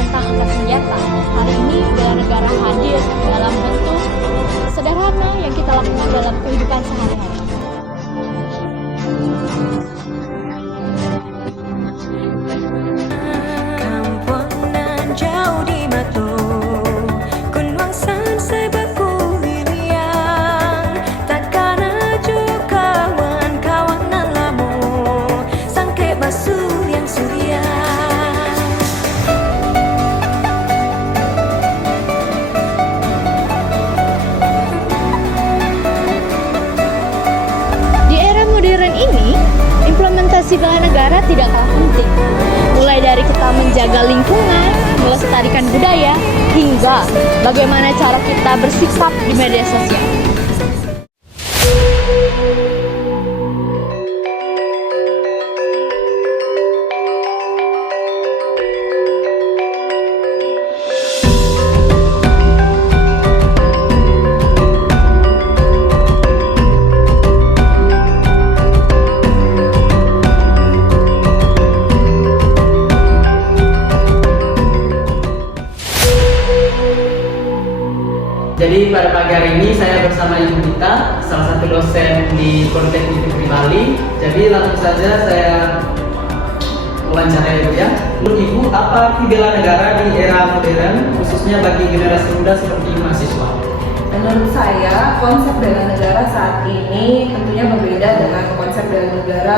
tentang angkat senjata. Hari ini bela negara hadir dalam bentuk sederhana yang kita lakukan dalam kehidupan sehari-hari. Kampunan jauh di Batu, Gunung San sebaku liliang, takkan aju kawan-kawan lamu, sangke basuh yang surya. Di era modern ini, implementasi bela negara tidak kalah penting. Mulai dari kita menjaga lingkungan, melestarikan budaya, hingga bagaimana cara kita bersikap di media sosial. Jadi pada pagi hari ini saya bersama Ibu Gita, salah satu dosen di Politeknik Negeri Bali. Jadi langsung saja saya wawancara Ibu ya. Menurut Ibu, apa arti bela negara di era modern, khususnya bagi generasi muda seperti mahasiswa? Menurut saya, konsep bela negara saat ini tentunya berbeda dengan konsep bela negara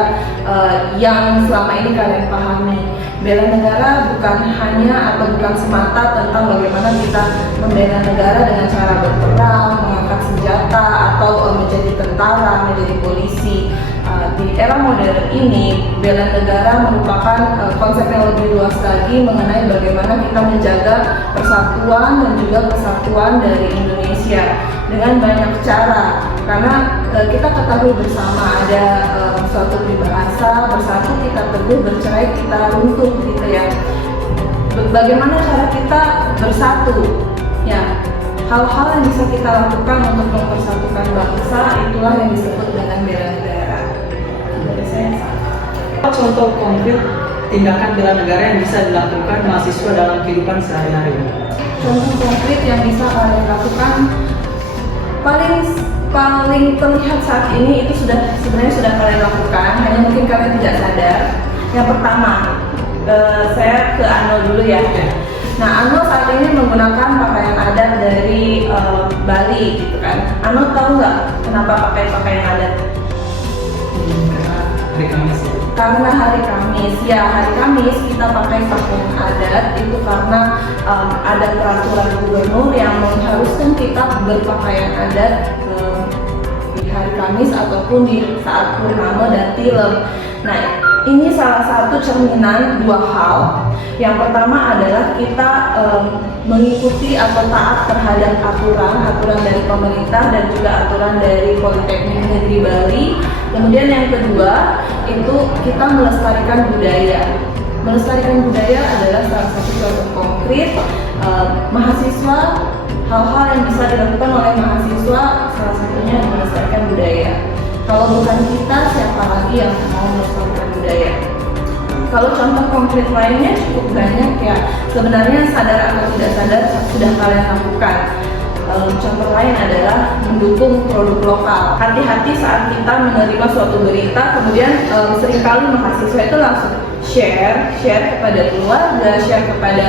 yang selama ini kalian pahami. Bela negara bukan hanya atau bukan semata tentang bagaimana kita membela negara dengan cara berperang, mengangkat senjata, atau menjadi tentara, menjadi polisi. Di era modern ini, bela negara merupakan konsep yang lebih luas lagi mengenai bagaimana kita menjaga persatuan dan juga kesatuan dari Indonesia dengan banyak cara. Karena kita ketahui bersama ada suatu peribahasa, bersatu kita teguh, bercerai kita runtuh gitu ya. Bagaimana cara kita bersatu? Ya, hal-hal yang bisa kita lakukan untuk mempersatukan bangsa, itulah yang disebut dengan bela negara. Dari saya. Apa contoh konkret tindakan bela negara yang bisa dilakukan mahasiswa dalam kehidupan sehari-hari? Contoh konkret yang bisa kalian lakukan paling terlihat saat ini itu sebenarnya sudah kalian lakukan, hanya mungkin kalian tidak sadar. Yang pertama, saya ke Ano dulu ya. Nah, Ano saat ini menggunakan pakaian adat dari Bali gitu kan. Ano tahu nggak kenapa pakai pakaian adat? Hari Kamis. Karena hari Kamis, ya hari Kamis kita pakai pakaian adat itu karena ada peraturan gubernur yang mengharuskan kita berpakaian adat di hari Kamis ataupun di saat purnama dan tilem. Nah, ini salah satu cerminan dua hal. Yang pertama adalah kita mengikuti atau taat terhadap aturan dari pemerintah dan juga aturan dari Politeknik Negeri Bali. Kemudian yang kedua itu kita melestarikan budaya. Melestarikan budaya adalah salah satu contoh konkret mahasiswa, hal-hal yang bisa dilakukan oleh mahasiswa, salah satunya melestarikan budaya. Kalau bukan kita, siapa lagi yang mau melestarikan budaya? Kalau contoh konkret lainnya cukup banyak ya. Sebenarnya sadar atau tidak sadar sudah kalian lakukan. Contoh lain adalah mendukung produk lokal. Hati-hati saat kita menerima suatu berita, kemudian seringkali mahasiswa itu langsung share kepada keluarga, share kepada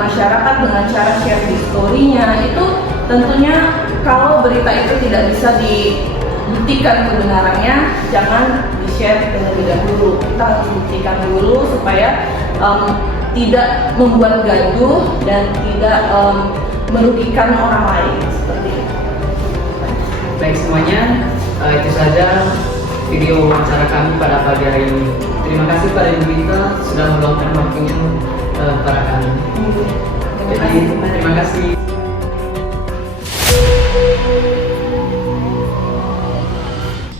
masyarakat dengan cara share di story-nya. Itu tentunya kalau berita itu tidak bisa dibuktikan kebenarannya, jangan di-share terlebih dahulu. Kita harus buktikan dulu supaya tidak membuat gaduh dan tidak merugikan orang lain seperti itu. Baik semuanya, itu saja video wawancara kami pada pagi hari ini. Terima kasih pada Ibu Gita sudah meluangkan waktunya pada kami. Terima kasih.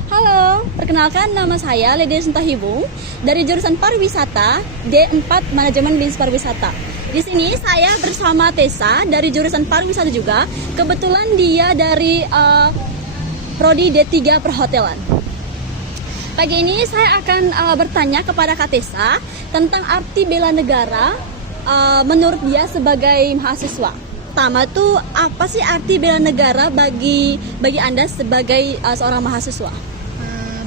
Halo, perkenalkan nama saya Lydia Suntahibung dari jurusan Pariwisata D4 Manajemen Bisnis Pariwisata. Di sini saya bersama Tessa dari jurusan Pariwisata juga. Kebetulan dia dari Prodi D3 Perhotelan. Pagi ini saya akan bertanya kepada Kak Tessa tentang arti bela negara menurut dia sebagai mahasiswa. Pertama tuh apa sih arti bela negara bagi Anda sebagai seorang mahasiswa?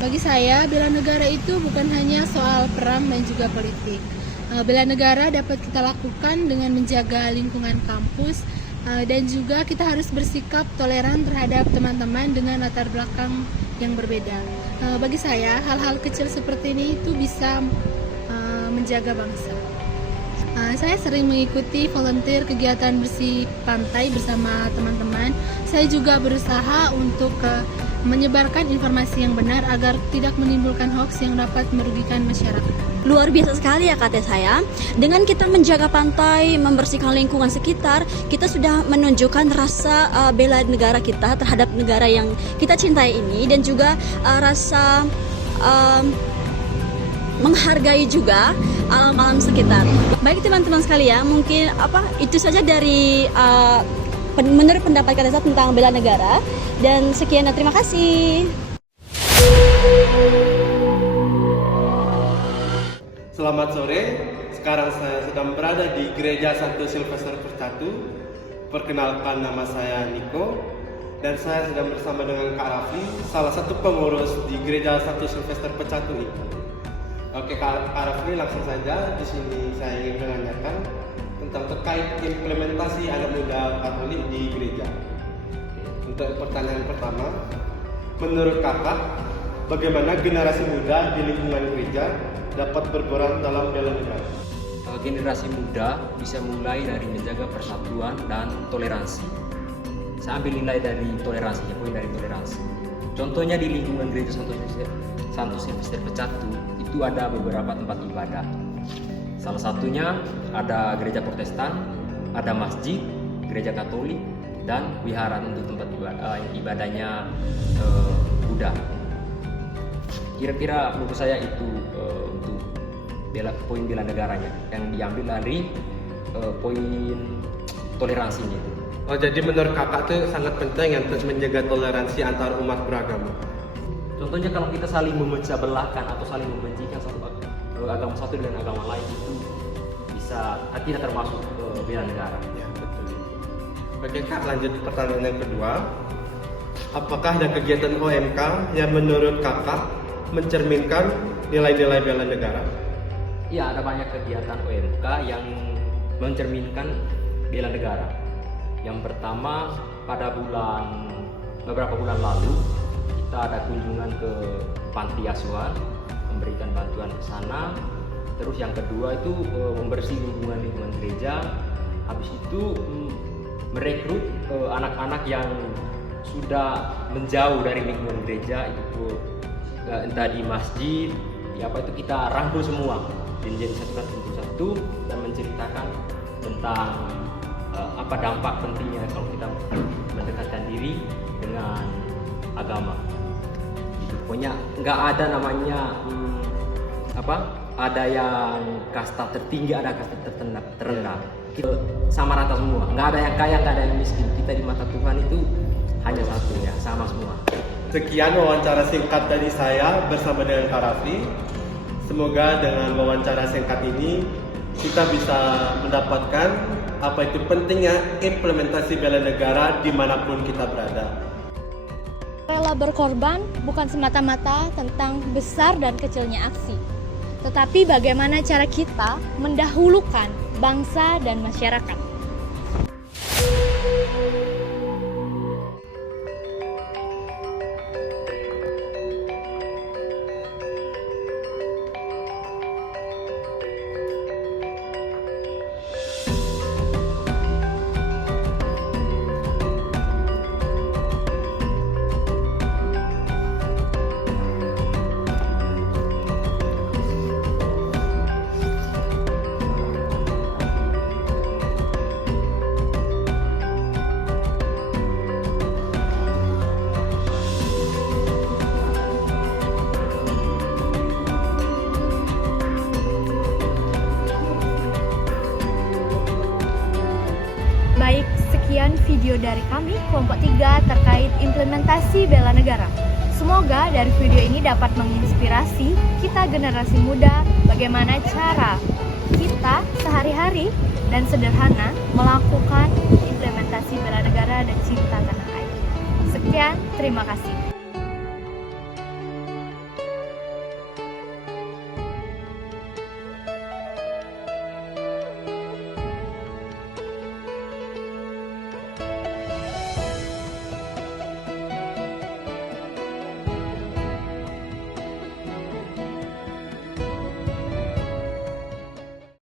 Bagi saya, bela negara itu bukan hanya soal perang dan juga politik. Bela negara dapat kita lakukan dengan menjaga lingkungan kampus, dan juga kita harus bersikap toleran terhadap teman-teman dengan latar belakang yang berbeda. Bagi saya, hal-hal kecil seperti ini itu bisa menjaga bangsa. Saya sering mengikuti volunteer kegiatan bersih pantai bersama teman-teman. Saya juga berusaha untuk menyebarkan informasi yang benar agar tidak menimbulkan hoaks yang dapat merugikan masyarakat. Luar biasa sekali ya kata saya. Dengan kita menjaga pantai, membersihkan lingkungan sekitar, kita sudah menunjukkan rasa bela negara kita terhadap negara yang kita cintai ini, dan juga rasa menghargai juga alam-alam sekitar. Baik teman-teman sekalian, mungkin itu saja dari menurut pendapat kata saya tentang bela negara, dan sekian dan terima kasih. Selamat sore, sekarang saya sedang berada di Gereja Santo Silvester Persatu. Perkenalkan, nama saya Niko, dan saya sedang bersama dengan Kak Rafli, salah satu pengurus di Gereja Santo Silvester Persatu ini. Oke Kak Rafli, langsung saja. Di sini saya ingin menanyakan tentang terkait implementasi anak muda Katolik di gereja. Untuk pertanyaan pertama, menurut Kakak, bagaimana generasi muda di lingkungan gereja dapat berperan dalam bela negara? Generasi muda bisa mulai dari menjaga persatuan dan toleransi. Saya ambil nilai dari toleransi, poin dari toleransi. Contohnya di lingkungan gereja Santo Silvester Persatu itu ada beberapa tempat ibadah. Salah satunya ada gereja Protestan, ada masjid, gereja Katolik, dan wihara untuk tempat ibadahnya Buddha. Kira-kira menurut saya itu untuk poin bela negaranya yang diambil dari poin toleransinya itu. Oh, jadi menurut Kakak itu sangat penting untuk menjaga toleransi antar umat beragama. Contohnya kalau kita saling memecah belahkan atau saling membencikan agama satu dengan agama lain, itu bisa tidak termasuk bela negara. Ya, betul. Oke Kak, lanjut pertanyaan yang kedua. Apakah ada kegiatan OMK yang menurut Kakak mencerminkan nilai-nilai bela negara? Iya, ada banyak kegiatan OMK yang mencerminkan bela negara. Yang pertama, pada beberapa bulan lalu kita ada kunjungan ke panti asuhan, memberikan bantuan ke sana. Terus yang kedua itu membersih lingkungan gereja. Habis itu merekrut anak-anak yang sudah menjauh dari lingkungan gereja, itu entah di masjid, itu kita rangkul semua menjadi satu dan menceritakan tentang apa dampak pentingnya kalau kita mendekatkan diri dengan agama. Gitu. Pokoknya nggak ada namanya ada yang kasta tertinggi, ada kasta terendah. Kita sama rata semua, nggak ada yang kaya, nggak ada yang miskin. Kita di mata Tuhan itu hanya satu ya, sama semua. Sekian wawancara singkat dari saya bersama dengan Kak Rafli. Semoga dengan wawancara singkat ini kita bisa mendapatkan apa itu pentingnya implementasi bela negara dimanapun kita berada. Rela berkorban bukan semata-mata tentang besar dan kecilnya aksi, tetapi bagaimana cara kita mendahulukan bangsa dan masyarakat. Baik, sekian video dari kami kelompok 3 terkait implementasi bela negara. Semoga dari video ini dapat menginspirasi kita generasi muda bagaimana cara kita sehari-hari dan sederhana melakukan implementasi bela negara dan cinta tanah air. Sekian, terima kasih.